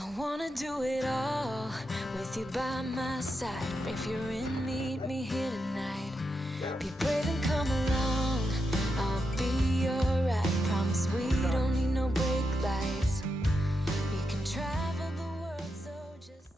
I wanna do it all with you by my side. If you're in, meet me here tonight. Be brave and come along, I'll be alright. Promise we don't need no brake lights. We can travel the world, so just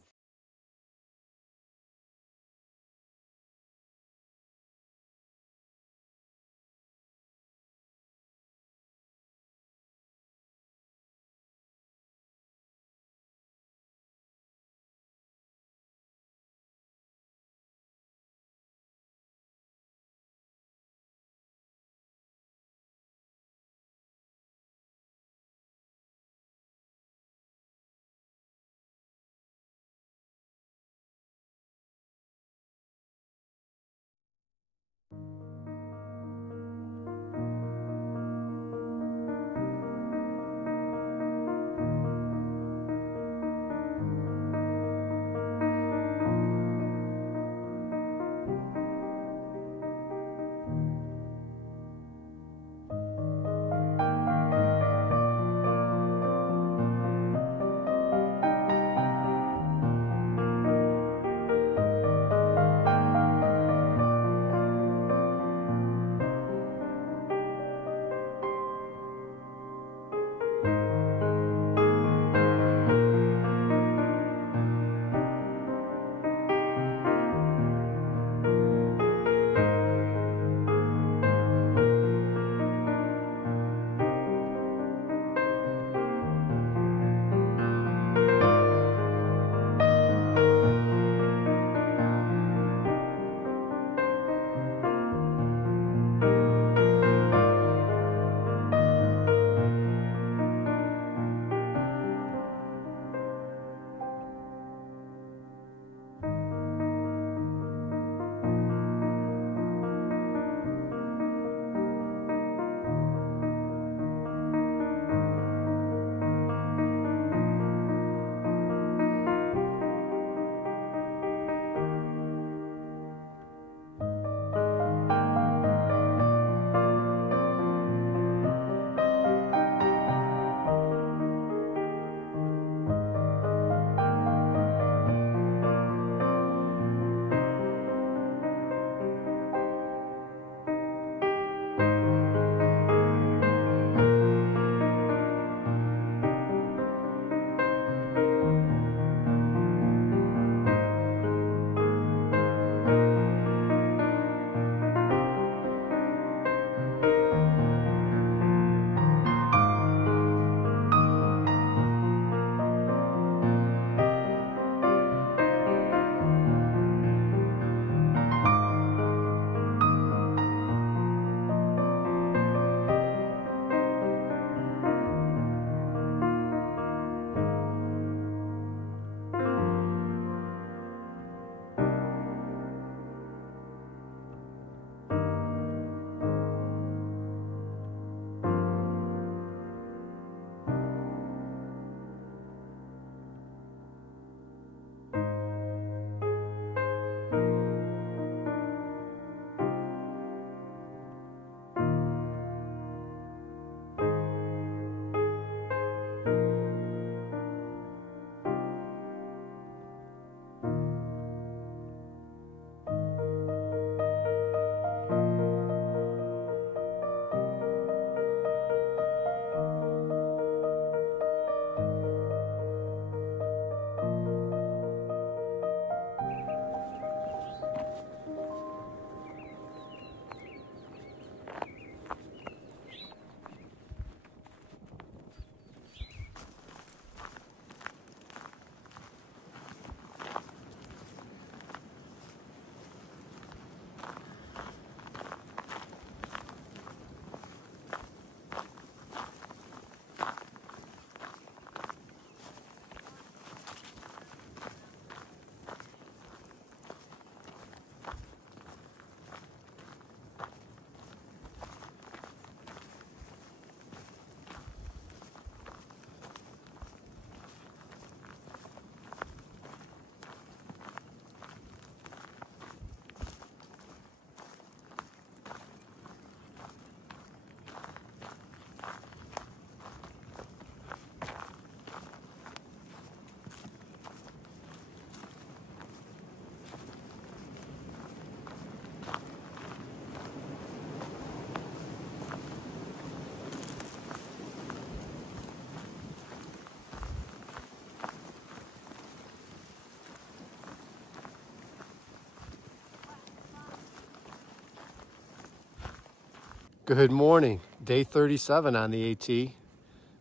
Good morning. Day 37 on the AT. We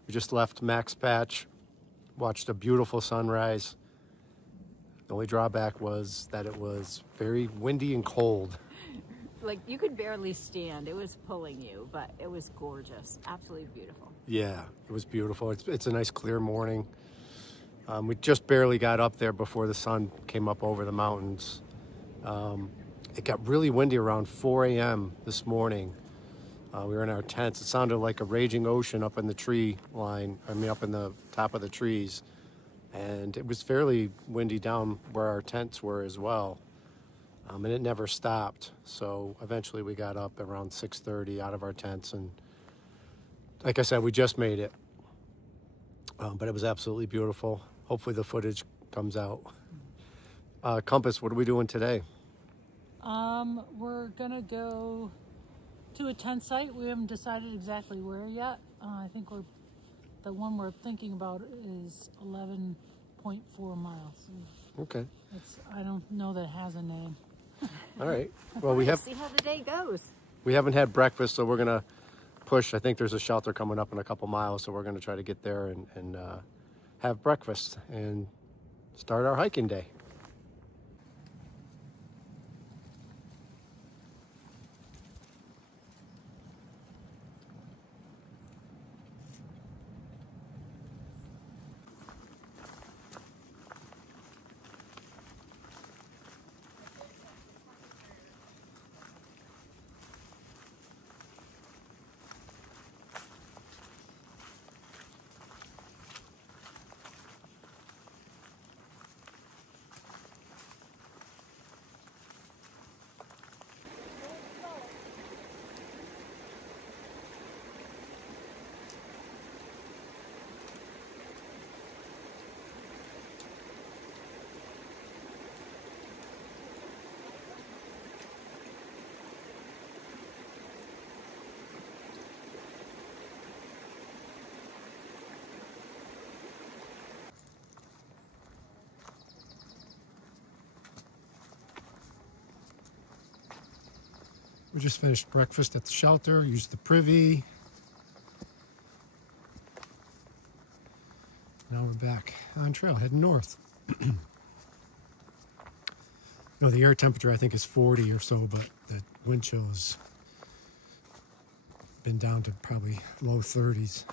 just left Max Patch, watched a beautiful sunrise. The only drawback was that it was very windy and cold. Like you could barely stand. It was pulling you, but it was gorgeous. Absolutely beautiful. Yeah, it was beautiful. It's a nice clear morning. We just barely got up there before the sun came up over the mountains. It got really windy around 4 a.m. this morning. We were in our tents. It sounded like a raging ocean up in the tree line. Up in the top of the trees. And it was fairly windy down where our tents were as well. And it never stopped. So eventually we got up around 6:30 out of our tents. And like I said, we just made it. But it was absolutely beautiful. Hopefully the footage comes out. Compass, what are we doing today? We're gonna go to a tent site. We haven't decided exactly where yet. I think the one we're thinking about is 11.4 miles. Okay. I don't know that it has a name. All right. Well, See how the day goes. We haven't had breakfast, so we're gonna push. I think there's a shelter coming up in a couple miles, so we're gonna try to get there and have breakfast and start our hiking day. We just finished breakfast at the shelter, used the privy. Now we're back on trail, heading north. The air temperature I think is 40 or so, but the wind chill has been down to probably low 30s.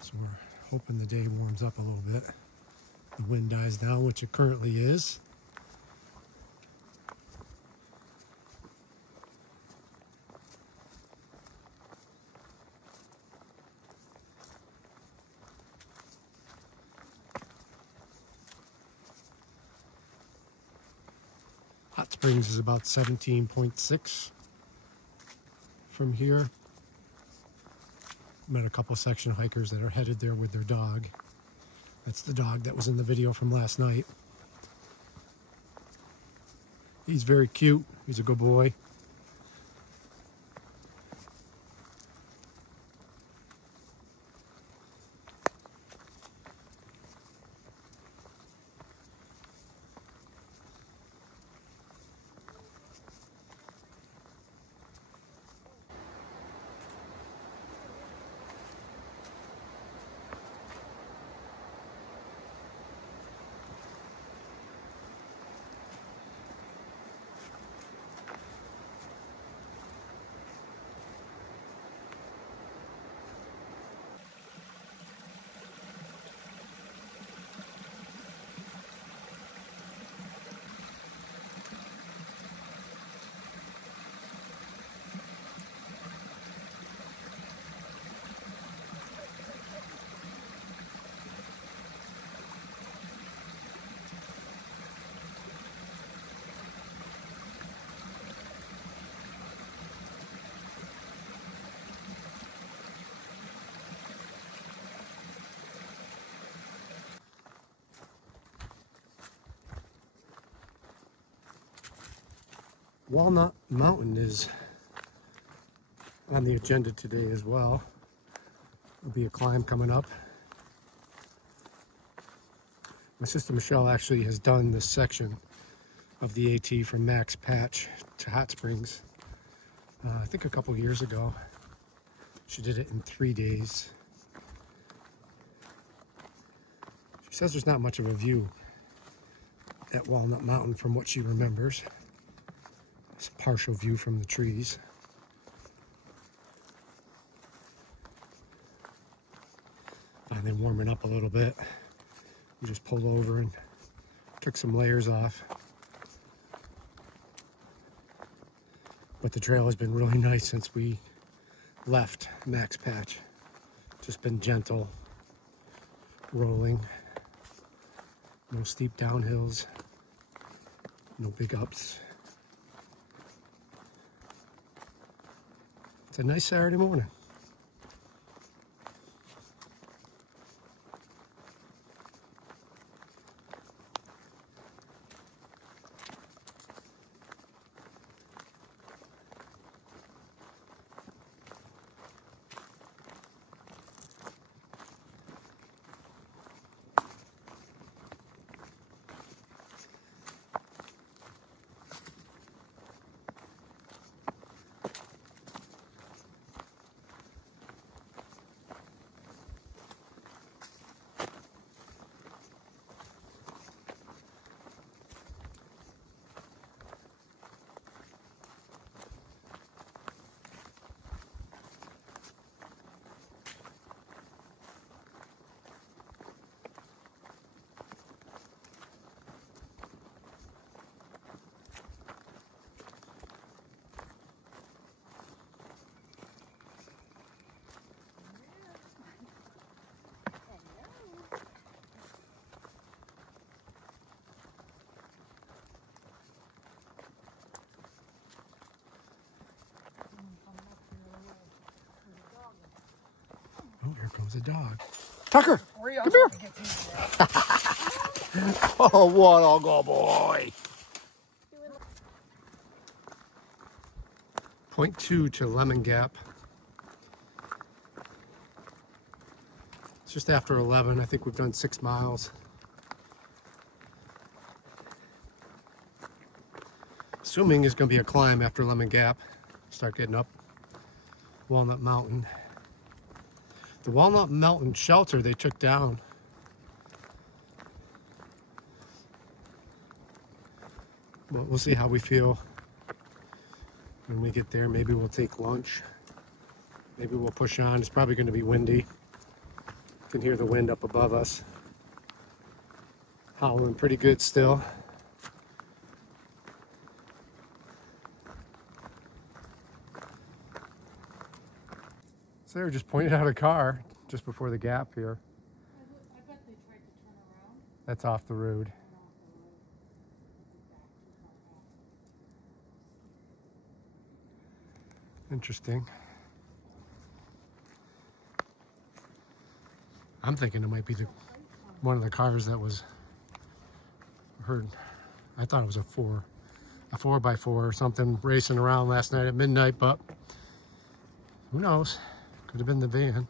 So we're hoping the day warms up a little bit. The wind dies down, which it currently is. Hot Springs is about 17.6 from here. Met a couple section hikers that are headed there with their dog. That's the dog that was in the video from last night. He's very cute. He's a good boy. Walnut Mountain is on the agenda today as well. There'll be a climb coming up. My sister Michelle actually has done this section of the AT from Max Patch to Hot Springs. I think a couple years ago. She did it in 3 days. She says there's not much of a view at Walnut Mountain from what she remembers. It's a partial view from the trees. Finally warming up a little bit. We just pulled over and took some layers off. But the trail has been really nice since we left Max Patch. Just been gentle, rolling, no steep downhills, no big ups. It's a nice Saturday morning. Oh, here comes a dog. Tucker, come here. Oh, what a good boy. 0.2 to Lemon Gap. It's just after 11. I think we've done 6 miles. Assuming it's going to be a climb after Lemon Gap. Start getting up Walnut Mountain. The Walnut Mountain shelter they took down. Well, we'll see how we feel when we get there. Maybe we'll take lunch. Maybe we'll push on. It's probably going to be windy. You can hear the wind up above us. Howling pretty good still. Sarah just pointed out a car just before the gap here. I bet they tried to turn around. That's off the road. Interesting. I'm thinking it might be one of the cars that was heard. I thought it was a 4x4 or something racing around last night at midnight, but who knows? Could have been the van.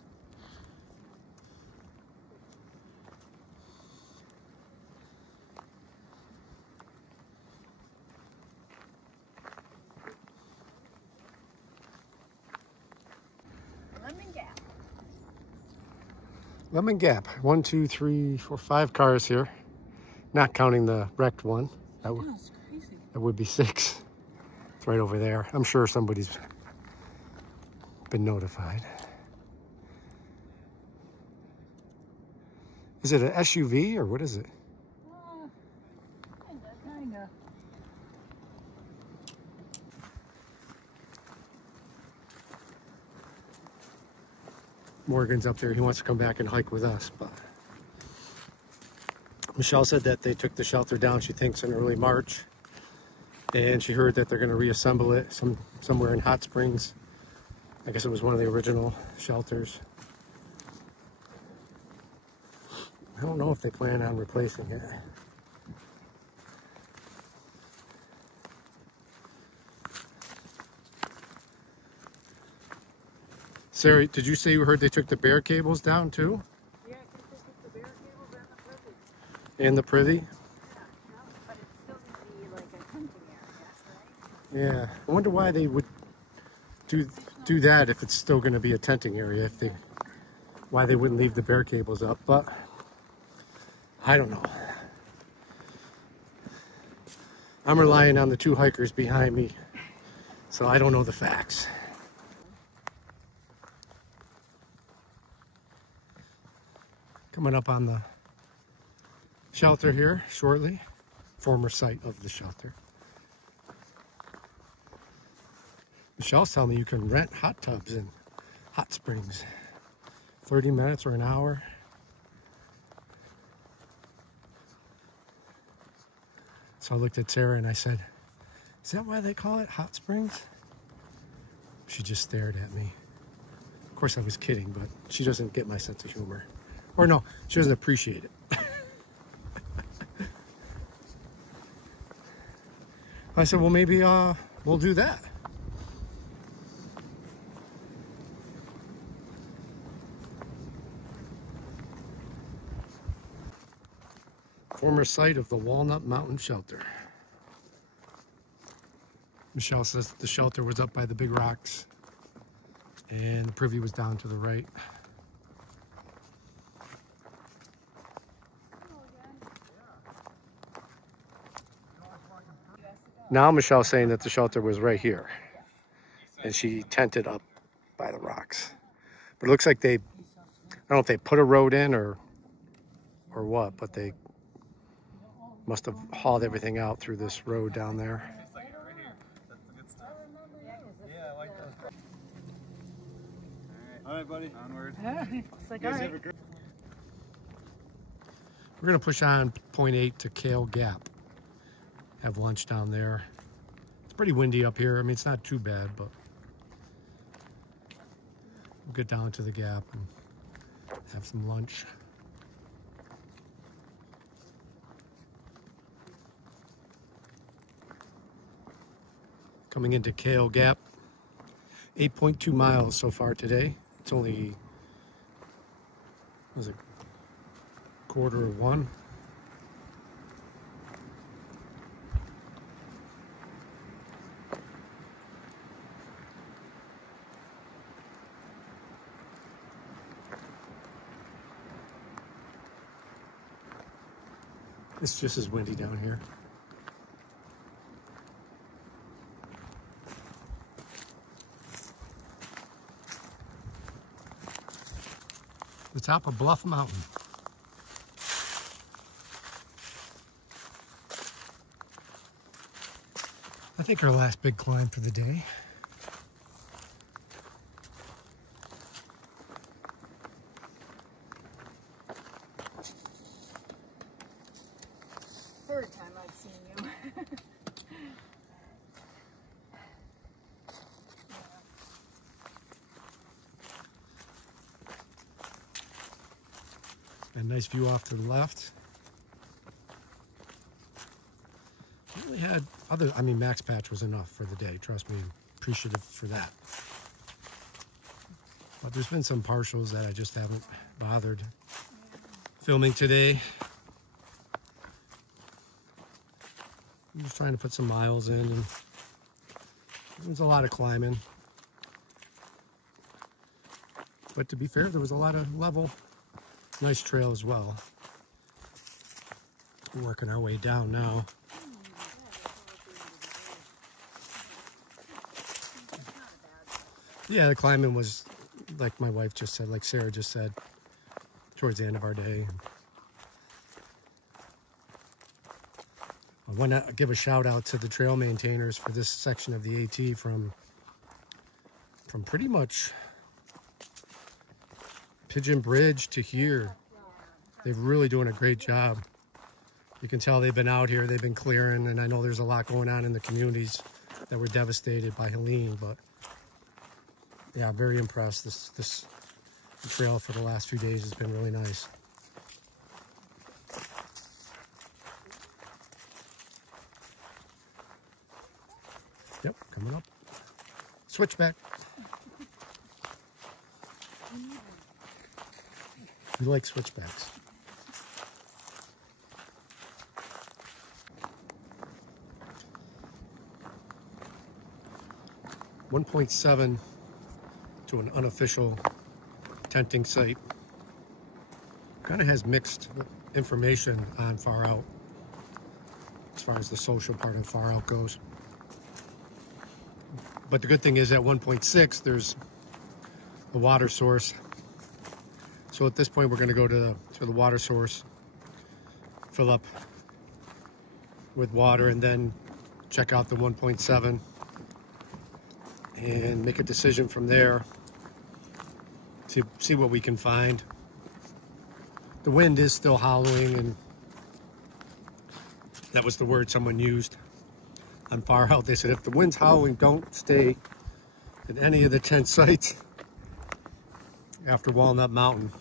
Lemon Gap. Lemon Gap. 1, 2, 3, 4, 5 cars here. Not counting the wrecked one. That's crazy. That would be 6. It's right over there. I'm sure somebody's been notified. Is it an SUV or what is it? Kinda. Morgan's up there. He wants to come back and hike with us, but Michelle said that they took the shelter down, she thinks, in early March. And she heard that they're going to reassemble it somewhere in Hot Springs. I guess it was one of the original shelters. I don't know if they plan on replacing it. Sarah, did you say you heard they took the bear cables down too? Yeah, I think they took the bear cables and the privy. And the privy? Yeah, but it still needs to be like a Yeah, I wonder why they would do that if it's still going to be a tenting area. Why they wouldn't leave the bear cables up, but I don't know. I'm relying on the two hikers behind me, so I don't know the facts. Coming up on the shelter here shortly, former site of the shelter. Michelle's telling me you can rent hot tubs in hot springs, 30 minutes or an hour. So I looked at Sarah and I said, is that why they call it hot springs? She just stared at me. Of course I was kidding, but she doesn't get my sense of humor. Or no, she doesn't appreciate it. I said, well, maybe we'll do that. Former site of the Walnut Mountain Shelter. Michelle says the shelter was up by the big rocks and the privy was down to the right. Now Michelle's saying that the shelter was right here and she tented up by the rocks. But it looks like I don't know if they put a road in or what, but they must have hauled everything out through this road down there. All right, buddy. Onward. It's like, all right. We're going to push on 0.8 to Kale Gap. Have lunch down there. It's pretty windy up here. I mean, it's not too bad, but we'll get down to the gap and have some lunch. Coming into Kale Gap, 8.2 miles so far today. It's only, was it 1:15? It's just as windy down here. The top of Bluff Mountain. I think our last big climb for the day. Third time I've seen you. And nice view off to the left. Really had I mean, max patch was enough for the day. Trust me, appreciative for that. But there's been some partials that I just haven't bothered filming today. I'm just trying to put some miles in, and there's a lot of climbing. But to be fair, there was a lot of level. Nice trail as well. We're working our way down now. Yeah, the climbing was, like my wife just said, like Sarah just said, towards the end of our day. I want to give a shout out to the trail maintainers for this section of the AT from pretty much Pigeon Bridge to here. They're really doing a great job. You can tell they've been out here, they've been clearing, and I know there's a lot going on in the communities that were devastated by Helene, but yeah, I'm very impressed. This trail for the last few days has been really nice. Yep, coming up. Switchback. We like switchbacks. 1.7 to an unofficial tenting site. Kind of has mixed information on Far Out as far as the social part of Far Out goes. But the good thing is at 1.6 there's a water source. So at this point we're going to go to the water source, fill up with water, and then check out the 1.7 and make a decision from there to see what we can find. The wind is still howling, and that was the word someone used on Far Out. They said if the wind's howling, don't stay at any of the tent sites after Walnut Mountain.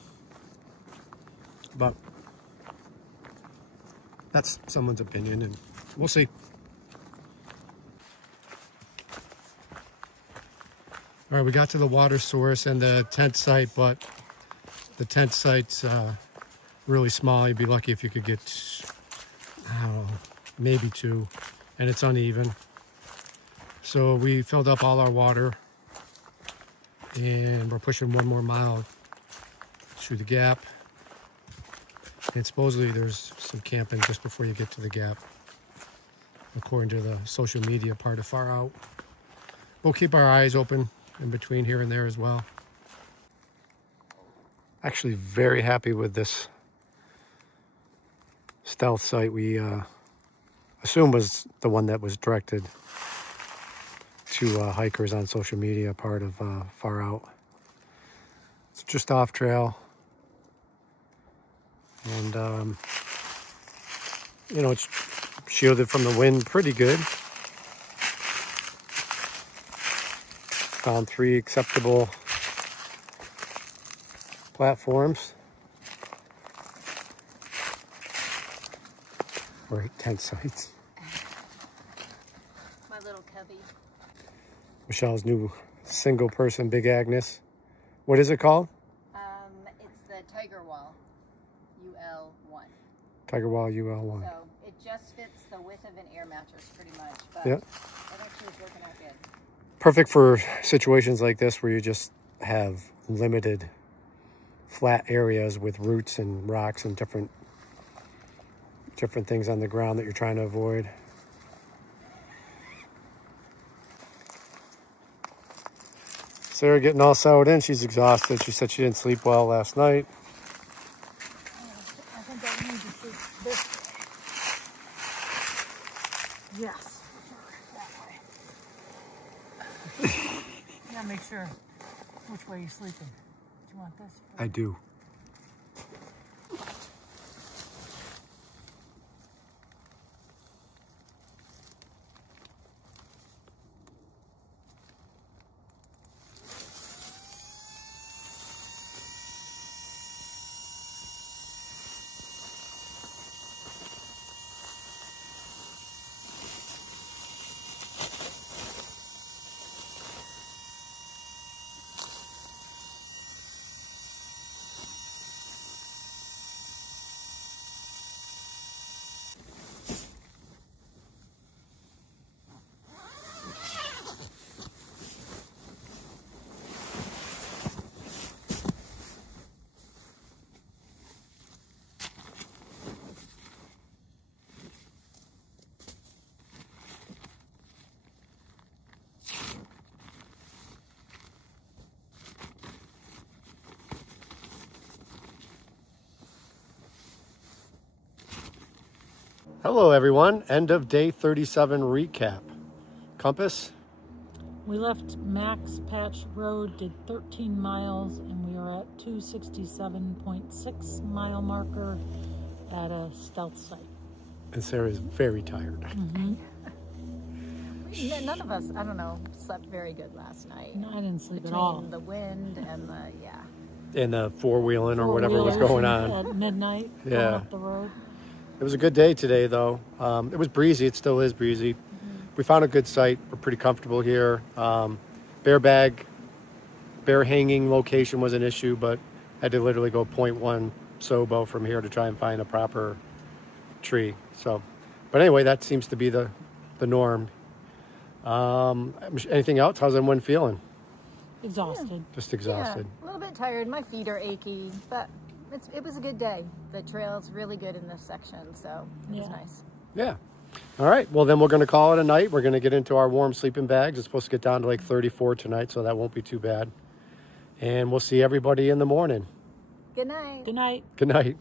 But that's someone's opinion, and we'll see. All right, we got to the water source and the tent site, but the tent site's really small. You'd be lucky if you could get, I don't know, maybe 2, and it's uneven. So we filled up all our water, and we're pushing 1 more mile through the gap. And supposedly there's some camping just before you get to the gap, according to the social media part of Far Out. We'll keep our eyes open in between here and there as well. Actually very happy with this stealth site. We assume was the one that was directed to hikers on social media, part of Far Out. It's just off trail. And, you know, it's shielded from the wind pretty good. Found 3 acceptable platforms. Or tent sites. My little cubby. Michelle's new single person Big Agnes. What is it called? It's the Tiger Wall, UL1. Tiger Wall UL1. So it just fits the width of an air mattress pretty much, but Yep. it actually is working out good. Perfect for situations like this where you just have limited flat areas with roots and rocks and different things on the ground that you're trying to avoid. Sarah getting all settled in. She's exhausted. She said she didn't sleep well last night. I think I need to sleep this way. Yes. That way. You gotta make sure which way you're sleeping. Do you want this? I do. Hello everyone, end of day 37 recap. Compass? We left Max Patch Road, did 13 miles, and we are at 267.6 mile marker at a stealth site. And Sarah's very tired. Mm-hmm. None of us, I don't know, slept very good last night. No, I didn't sleep Between at all. the wind and the, And the four-wheeling or whatever was going on. At midnight, Yeah. going up the road. It was a good day today though. It was breezy, it still is breezy. We found a good site, we're pretty comfortable here. Bear hanging location was an issue, but I had to literally go 0.1 sobo from here to try and find a proper tree. So, but anyway, that seems to be the norm Anything else? How's everyone feeling? Exhausted. Just exhausted. Yeah, a little bit tired. My feet are achy, but it was a good day. The trail's really good in this section, so it was nice. Yeah. All right. Well, then we're going to call it a night. We're going to get into our warm sleeping bags. It's supposed to get down to like 34 tonight, so that won't be too bad. And we'll see everybody in the morning. Good night. Good night. Good night.